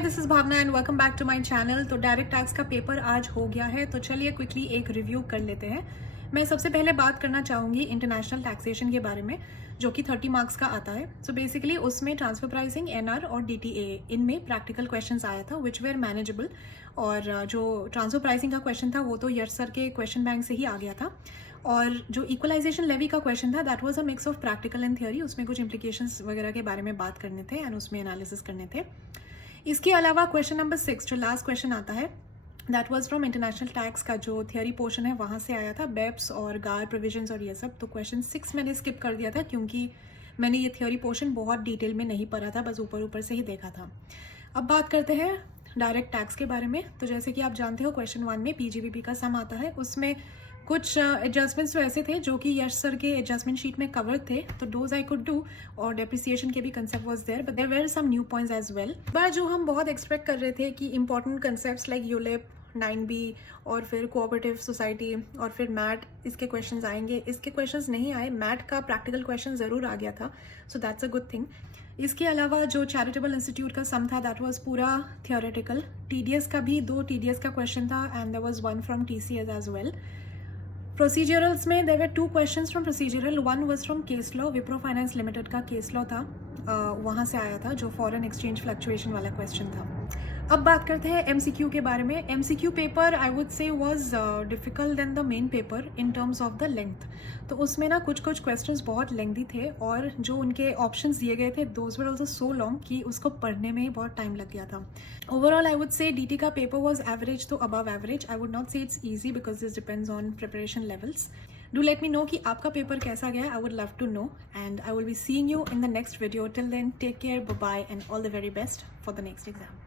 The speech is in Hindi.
Hi, this is Bhavna and welcome back to my channel. तो डायरेक्ट टैक्स का पेपर आज हो गया है, तो चलिए क्विकली एक रिव्यू कर लेते हैं। मैं सबसे पहले बात करना चाहूँगी इंटरनेशनल टैक्सेशन के बारे में, जो कि 30 मार्क्स का आता है। सो बेसिकली उसमें ट्रांसफर प्राइसिंग, एनआर और डीटीए, इनमें प्रैक्टिकल क्वेश्चंस आया था विच वेयर मैनेजेबल। और जो ट्रांसफर प्राइसिंग का क्वेश्चन था वो तो यश सर के क्वेश्चन बैंक से ही आ गया था। और जो इक्वलाइजेशन लेवी का क्वेश्चन था that was a mix of practical and theory. उसमें कुछ इंप्लीकेशंस वगैरह के बारे में बात करने थे एंड उसमें एनालिसिस करने थे। इसके अलावा क्वेश्चन नंबर 6 जो लास्ट क्वेश्चन आता है that was from international tax का जो थियोरी पोर्शन है वहाँ से आया था, बेप्स और गार प्रोविजंस और ये सब। तो क्वेश्चन 6 मैंने स्किप कर दिया था क्योंकि मैंने ये थियोरी पोर्शन बहुत डिटेल में नहीं पढ़ा था, बस ऊपर ऊपर से ही देखा था। अब बात करते हैं डायरेक्ट टैक्स के बारे में। तो जैसे कि आप जानते हो क्वेश्चन 1 में पीजीबीपी का सम आता है, उसमें कुछ एडजस्टमेंट्स तो ऐसे थे जो कि यश सर के एडजस्टमेंट शीट में कवर थे, तो दोज आई कुड डू। और डेप्रिसिएशन के भी concept was there, but there were some new points as well. But जो हम बहुत एक्सपेक्ट कर रहे थे कि important concepts like ULIP 9B और फिर कोऑपरेटिव सोसाइटी और फिर मैट, इसके क्वेश्चंस आएंगे, इसके क्वेश्चंस नहीं आए। मैट का प्रैक्टिकल क्वेश्चन ज़रूर आ गया था, so that's a good thing. इसके अलावा जो चैरिटेबल इंस्टीट्यूट का सम था दैट वाज पूरा थियोरेटिकल। टीडीएस का भी 2 टीडीएस का क्वेश्चन था and there was 1 from TCS as well. Procedurals में there were 2 questions from procedural, 1 was from case law, Wipro finance limited का केस लॉ था, वहाँ से आया था, जो फॉरेन एक्सचेंज फ्लक्चुएशन वाला क्वेश्चन था। अब बात करते हैं एमसीक्यू के बारे में। MCQ paper I would say was difficult than the main paper in terms of the length. तो उसमें ना कुछ क्वेश्चंस बहुत लेंथी थे और जो उनके ऑप्शंस दिए गए थे those were also so long कि उसको पढ़ने में ही बहुत टाइम लग गया था। Overall I would say DT का paper was average to above average. I would not say it's easy because this depends on preparation levels. Do let me know कि आपका पेपर कैसा गया. I would love to know, and I will be seeing you in the next video. Till then, take care, bye bye, and all the very best for the next exam.